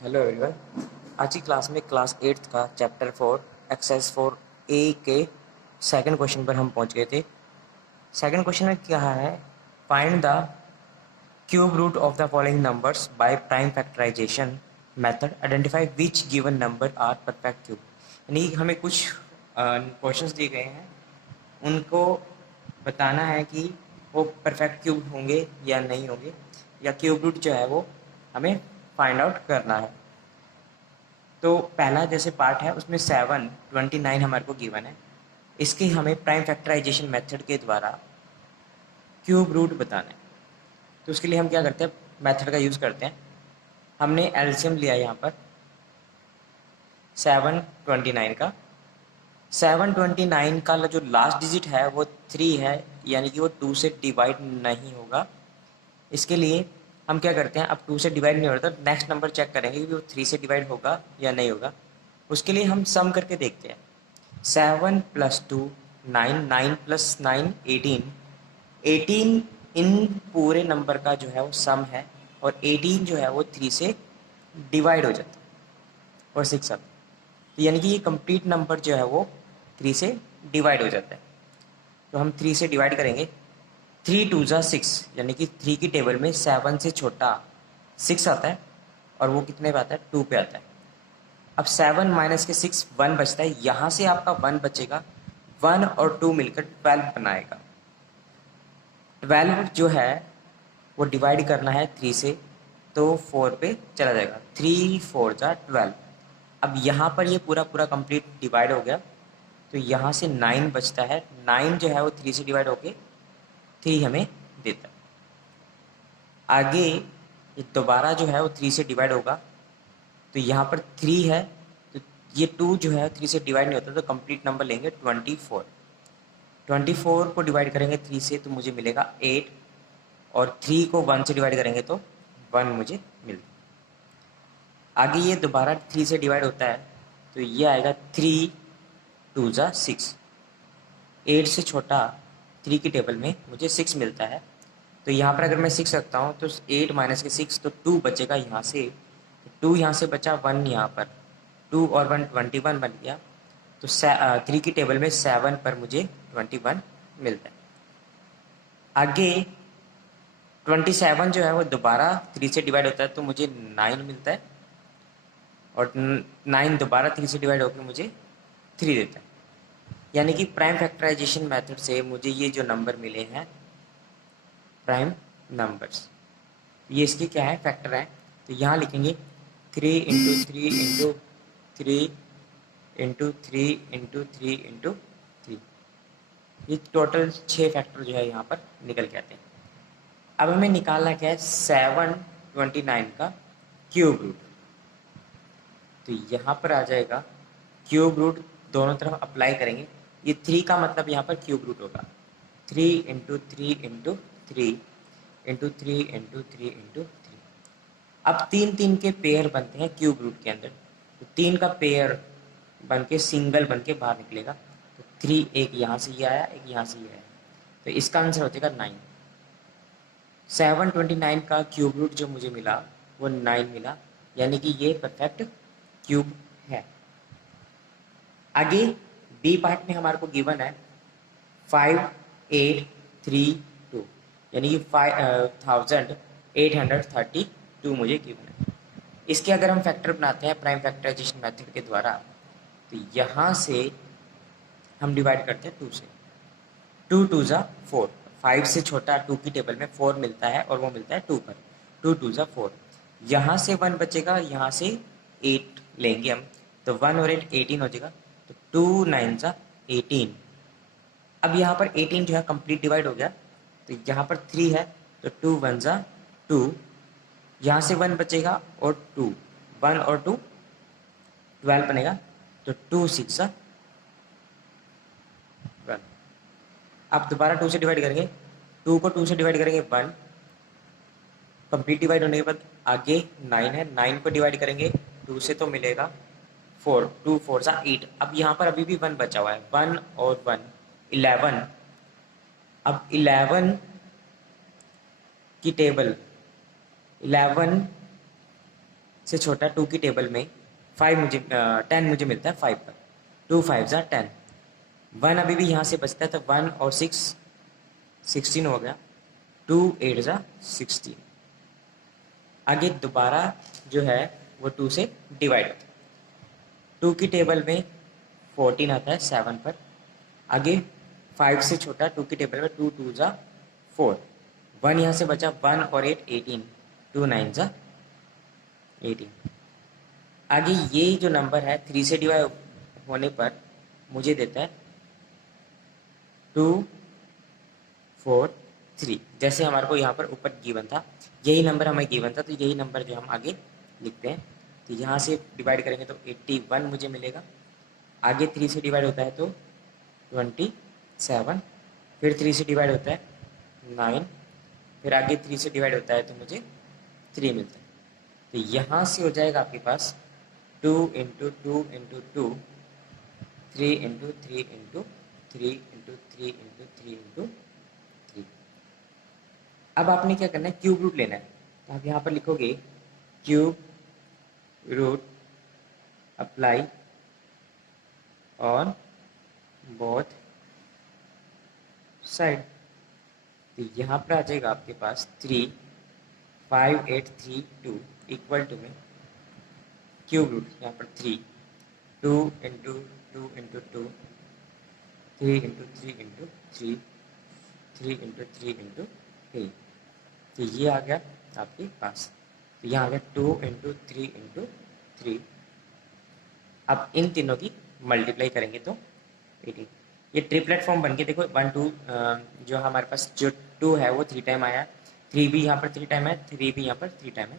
Hello everyone. आज की class में क्लास 8th का चैप्टर 4 एक्सरसाइज 4A के सेकंड क्वेश्चन पर हम पहुंच गए थे। सेकंड क्वेश्चन में क्या है, find the cube root of the following numbers by prime factorisation method, identify which given number are perfect cube. यानी हमें कुछ क्वेश्चंस दिए गए हैं, उनको बताना है कि वो परफेक्ट क्यूब होंगे या नहीं होंगे, या क्यूब रूट जो है वो हमें फाइंड आउट करना है। तो पहला जैसे पार्ट है उसमें 729 हमारे को गिवन है, इसके हमें प्राइम फैक्टराइजेशन मेथड के द्वारा क्यूब रूट बताना है। तो उसके लिए हम क्या करते हैं, मेथड का यूज़ करते हैं। हमने एलसीएम लिया यहाँ पर 729 का। 729 का जो लास्ट डिजिट है वो 3 है, यानी कि वो 2 से डिवाइड नहीं होगा। इसके लिए हम क्या करते हैं, अब 2 से डिवाइड नहीं हो रहा तो नेक्स्ट नंबर चेक करेंगे कि वो 3 से डिवाइड होगा या नहीं होगा। उसके लिए हम सम करके देखते हैं। 7 + 2 9, 9 + 9 18। 18 इन पूरे नंबर का जो है वो सम है, और 18 जो है वो 3 से डिवाइड हो जाता है और 6 आता है। तो यानी कि ये कंप्लीट नंबर जो है वो 3 से डिवाइड हो जाता है। तो हम 3 से डिवाइड करेंगे। 3 2 ज़ा 6, यानी कि 3 की टेबल में 7 से छोटा 6 आता है, और वो कितने पे आता है, 2 पे आता है। अब 7 माइनस के 6 1 बचता है, यहाँ से आपका 1 बचेगा। 1 और 2 मिलकर 12 बनाएगा। 12 जो है वो डिवाइड करना है 3 से, तो 4 पे चला जाएगा। 3 4 ज़ा 12। अब यहाँ पर ये पूरा पूरा कंप्लीट डिवाइड हो गया, तो यहाँ से 9 बचता है। 9 जो है वो 3 से डिवाइड होके 3 हमें देता है। आगे ये दोबारा जो है वो 3 से डिवाइड होगा, तो यहाँ पर 3 है, तो ये 2 जो है 3 से डिवाइड नहीं होता, तो कंप्लीट नंबर लेंगे 24। 24 को डिवाइड करेंगे 3 से तो मुझे मिलेगा 8, और 3 को 1 से डिवाइड करेंगे तो 1 मुझे मिलता है। आगे ये दोबारा 3 से डिवाइड होता है, तो ये आएगा 3 2 ज़ा 6। 8 से छोटा 3 की टेबल में मुझे 6 मिलता है। तो यहाँ पर अगर मैं 6 रखता हूँ तो 8 माइनस के 6, तो 2 बचेगा यहाँ से। 2 यहाँ से बचा, 1 यहाँ पर, 2 और 1 21 बन गया। तो 3 की टेबल में 7 पर मुझे 21 मिलता है। आगे 27 जो है वो दोबारा 3 से डिवाइड होता है, तो मुझे 9 मिलता है, और 9 दोबारा 3 से डिवाइड होकर मुझे 3 देता है। यानी कि प्राइम फैक्टराइजेशन मेथड से मुझे ये जो नंबर मिले हैं प्राइम नंबर्स, ये इसके क्या है, फैक्टर है। तो यहाँ लिखेंगे 3 × 3 × 3 × 3 × 3 × 3। ये टोटल 6 फैक्टर जो है यहाँ पर निकल के आते हैं। अब हमें निकालना क्या है, 729 का क्यूब रूट। तो यहाँ पर आ जाएगा क्यूब रूट, दोनों तरफ अप्लाई करेंगे। ये 3 का मतलब यहाँ पर क्यूब रूट होगा। 3 × 3 × 3 × 3 × 3 × 3। अब 3 3 के पेयर बनते हैं क्यूब रूट के अंदर, तो 3 का पेयर बन के सिंगल बन के बाहर निकलेगा। तो 3 एक यहाँ से ये आया, एक यहाँ से ये आया, तो इसका आंसर हो जाएगा 9। 729 का क्यूब रूट जो मुझे मिला वो 9 मिला, यानी कि ये परफेक्ट क्यूब है। आगे बी पार्ट में हमारे को गिवन है 5832, यानी कि 5832 मुझे गिवन है। इसके अगर हम फैक्टर बनाते हैं प्राइम फैक्टराइजेशन मेथड के द्वारा, तो यहाँ से हम डिवाइड करते हैं 2 से। 2 2 ज़ा 4, 5 से छोटा 2 की टेबल में 4 मिलता है, और वो मिलता है 2 पर। 2 2 ज़ा 4, यहाँ से 1 बचेगा, यहाँ से 8 लेंगे हम, तो 1 और 8 18 हो जाएगा। तो 2 9 ज़ा 18। अब यहाँ पर 18 जो है कंप्लीट डिवाइड हो गया, तो यहाँ पर 3 है, तो 2 1 ज़ा 2, यहाँ से 1 बचेगा और 2, 1 और 2 12 बनेगा, तो 2 6 ज़ा 12। अब दोबारा 2 से डिवाइड करेंगे, 2 को 2 से डिवाइड करेंगे 1, कंप्लीट डिवाइड होने के बाद आगे 9 है, 9 को डिवाइड करेंगे 2 से तो मिलेगा 4, 2 4 ज़ा 8। अब यहाँ पर अभी भी 1 बचा हुआ है, 1 और 1 11। अब 11 की टेबल 11 से छोटा 2 की टेबल में 10 मुझे मिलता है 5 पर। 2 5 ज़ा 10। 1 अभी भी यहाँ से बचता है, तो 1 और 6 16 हो गया। 2 8 ज़ा 16। आगे दोबारा जो है वो 2 से डिवाइड होता है। 2 की टेबल में 14 आता है 7 पर। आगे 5 से छोटा 2 की टेबल में 2 2 ज़ा 4। 1 यहाँ से बचा, 1 और 8 18। 2 9 ज़ा 18। आगे ये जो नंबर है 3 से डिवाइड होने पर मुझे देता है 2 4 3। जैसे हमारे को यहाँ पर ऊपर गिवन था, यही नंबर हमें गिवन था, तो यही नंबर जो हम आगे लिखते हैं। तो यहाँ से डिवाइड करेंगे तो 81 मुझे मिलेगा। आगे 3 से डिवाइड होता है तो 27। फिर 3 से डिवाइड होता है 9। फिर आगे 3 से डिवाइड होता है तो मुझे 3 मिलता है। तो यहाँ से हो जाएगा आपके पास 2 into 2 into 2, 3 into 3 into 3 into 3 into 3 into 3। अब आपने क्या करना है, क्यूब रूट लेना है। तो आप यहाँ पर लिखोगे cube root apply on both side. तो यहाँ पर आ जाएगा आपके पास 3 5 8 3 2 इक्वल टू में क्यूब रूट यहाँ पर 3 2 into 2 into 2 3 into 3 into 3 3 into 3 into 3। तो ये आ गया आपके पास। तो यहाँ आ गया 2 इंटू 3 इंटू 3। अब इन तीनों की मल्टीप्लाई करेंगे तो 18। ये ट्रिपलेट फॉर्म बन के देखो 1 2 जो हमारे पास जो 2 है वो 3 टाइम आया, 3 भी यहाँ पर 3 टाइम है, 3 भी यहाँ पर 3 टाइम है।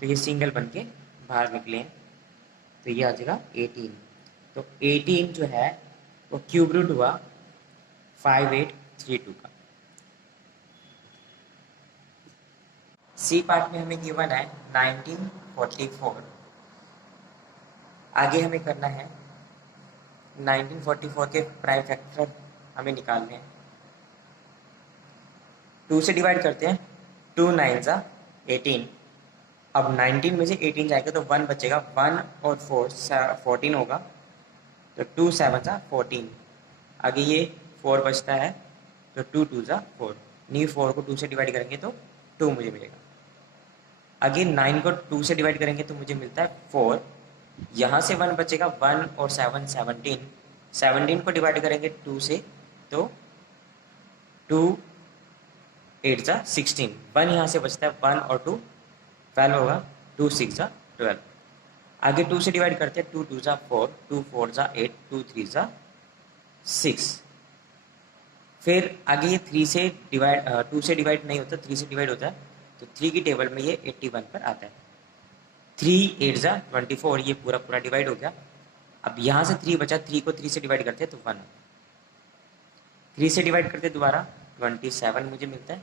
तो ये सिंगल बन के बाहर निकले हैं। तो ये आ जाएगा 18। तो 18 जो है वो क्यूब रूट हुआ 5832 का। सी पार्ट में हमें गिवन है 1944। आगे हमें करना है 1944 के प्राइम फैक्टर हमें निकालने हैं। 2 से डिवाइड करते हैं, 2 9 ज़ा 18। अब 19 में से 18 जाएगा तो 1 बचेगा, 1 और 4 14 होगा, तो 2 7 ज़ा 14। आगे ये 4 बचता है तो 2 2 ज़ा 4। न्यू 4 को 2 से डिवाइड करेंगे तो 2 मुझे मिलेगा। आगे 9 को 2 से डिवाइड करेंगे तो मुझे मिलता है 4। यहाँ से 1 बचेगा, 1 और 7 17। 17 को डिवाइड करेंगे 2 से तो 2 8 ज़ा 16। 1 यहाँ से बचता है, 1 और 2 12 होगा, 2 6 ज़ा 12। आगे 2 से डिवाइड करते हैं, 2 2 ज़ा 4, 2 4 ज़ा 8, 2 3 ज़ा 6। फिर आगे ये 3 से डिवाइड 2 से डिवाइड नहीं होता, 3 से डिवाइड होता है, तो 3 की टेबल में ये 81 पर आता है। 3 8 ज़ा 24, ये पूरा पूरा डिवाइड हो गया। अब यहाँ से 3 बचा, 3 को 3 से डिवाइड करते हैं तो 1। 3 से डिवाइड करते दोबारा 27 मुझे मिलता है।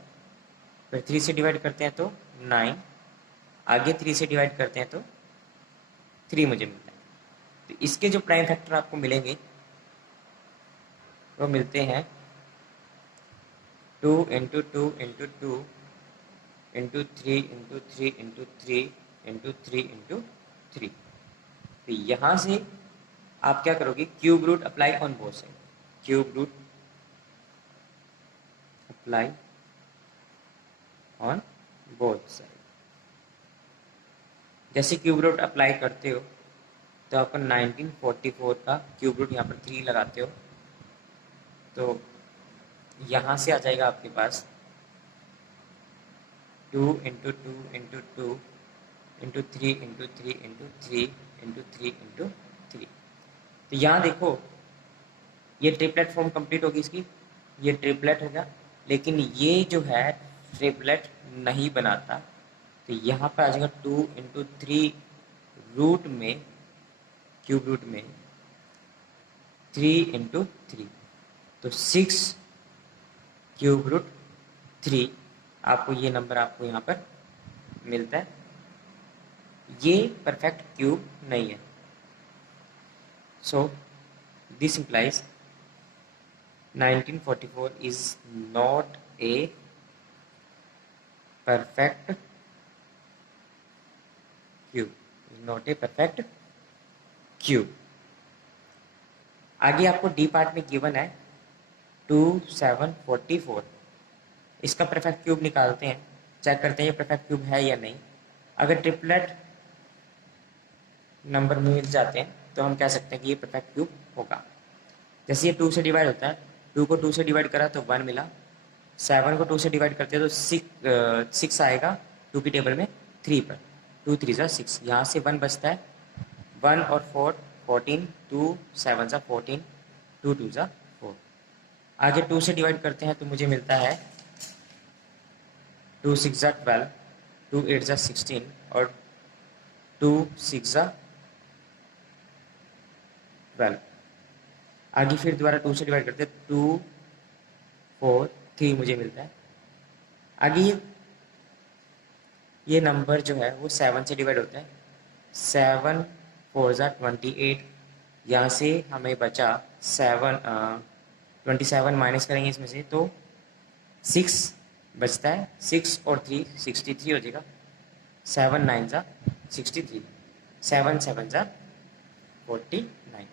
फिर 3 से डिवाइड करते हैं तो 9। आगे 3 से डिवाइड करते हैं तो 3 मुझे मिलता है। तो इसके जो प्राइम फैक्टर आपको मिलेंगे वो मिलते हैं 2 into 2 into 2 into 3 into 3 into 3 into 3 into 3। तो यहाँ से आप क्या करोगे, cube root apply on both side. Cube root apply on both side. जैसे क्यूब रूट अप्लाई करते हो तो आपको 1944 का क्यूब रूट यहाँ पर 3 लगाते हो तो यहाँ से आ जाएगा आपके पास 2 into 2 into 2 into 3 into 3 into 3 into 3 into 3। तो यहाँ देखो ये ट्रिपलेट फॉर्म कंप्लीट होगी इसकी, ये ट्रिपलेट होगा, लेकिन ये जो है ट्रिपलेट नहीं बनाता। तो यहाँ पर आ जाएगा 2 इंटू 3 रूट में, क्यूब रूट में 3 इंटू 3, तो 6 क्यूब रूट 3। आपको ये नंबर आपको यहाँ पर मिलता है। ये परफेक्ट क्यूब नहीं है। So this implies 1944 is not a perfect cube, not a perfect cube. आगे आपको डी पार्ट में गिवन है 2 7 44। इसका परफेक्ट क्यूब निकालते हैं, चेक करते हैं ये परफेक्ट क्यूब है या नहीं। अगर ट्रिपलेट नंबर मिल जाते हैं तो हम कह सकते हैं कि ये परफेक्ट क्यूब होगा। जैसे ये 2 से डिवाइड होता है, 2 को 2 से डिवाइड करा तो 1 मिला, 7 को 2 से डिवाइड करते हैं तो 6 आएगा 2 की टेबल में 3 पर, 2 3 ज़ा 6, यहाँ से 1 बचता है, 1 और 4 14, 2 7 ज़ा 14, 2 2 ज़ा 4। आगे 2 से डिवाइड करते हैं तो मुझे मिलता है 2 6 ज़ा 12, 2 8 ज़ा 16 और 2 6 ज़ा 12। आगे फिर दोबारा 2 से डिवाइड करते हैं, 2 4 3 मुझे मिलता है। आगे ये नंबर जो है वो 7 से डिवाइड होता है, 7 4 ज़ा 28, यहाँ से हमें बचा 27 माइनस करेंगे इसमें से तो 6 बचता है, 6 और 3 63 हो जाएगा, 7 9 ज़ा 63, 7 7 ज़ा 49।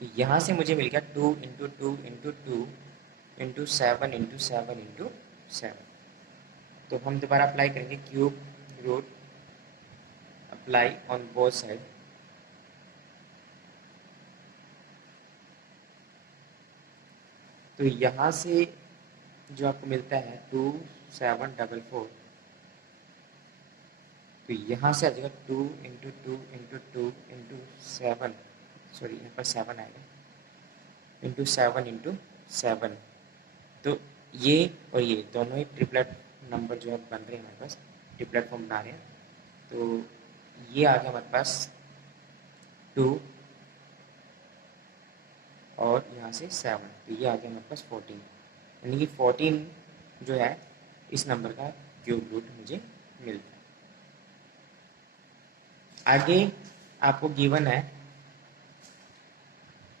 तो यहाँ से मुझे मिल गया 2 into 2 into 2 into 7 into 7 into 7। तो हम दोबारा अप्लाई करेंगे cube root apply on both side. तो यहाँ से जो आपको मिलता है 2 7 4 4, तो यहाँ से आ जाएगा 2 इंटू 2 इंटू 2 इंटू 7, सॉरी यहाँ पर 7 आएगा, इंटू 7 इंटू 7। तो ये और ये दोनों ही ट्रिपलेट नंबर जो है बन रहे हैं हमारे पास, ट्रिपलेट फॉर्म बना रहे हैं। तो ये आ गया हमारे पास 2 और यहाँ से 7, तो ये आ गया हमारे पास 14, यानी कि 14 जो है इस नंबर का क्यूब रूट मुझे मिलता है। आगे आपको गिवन है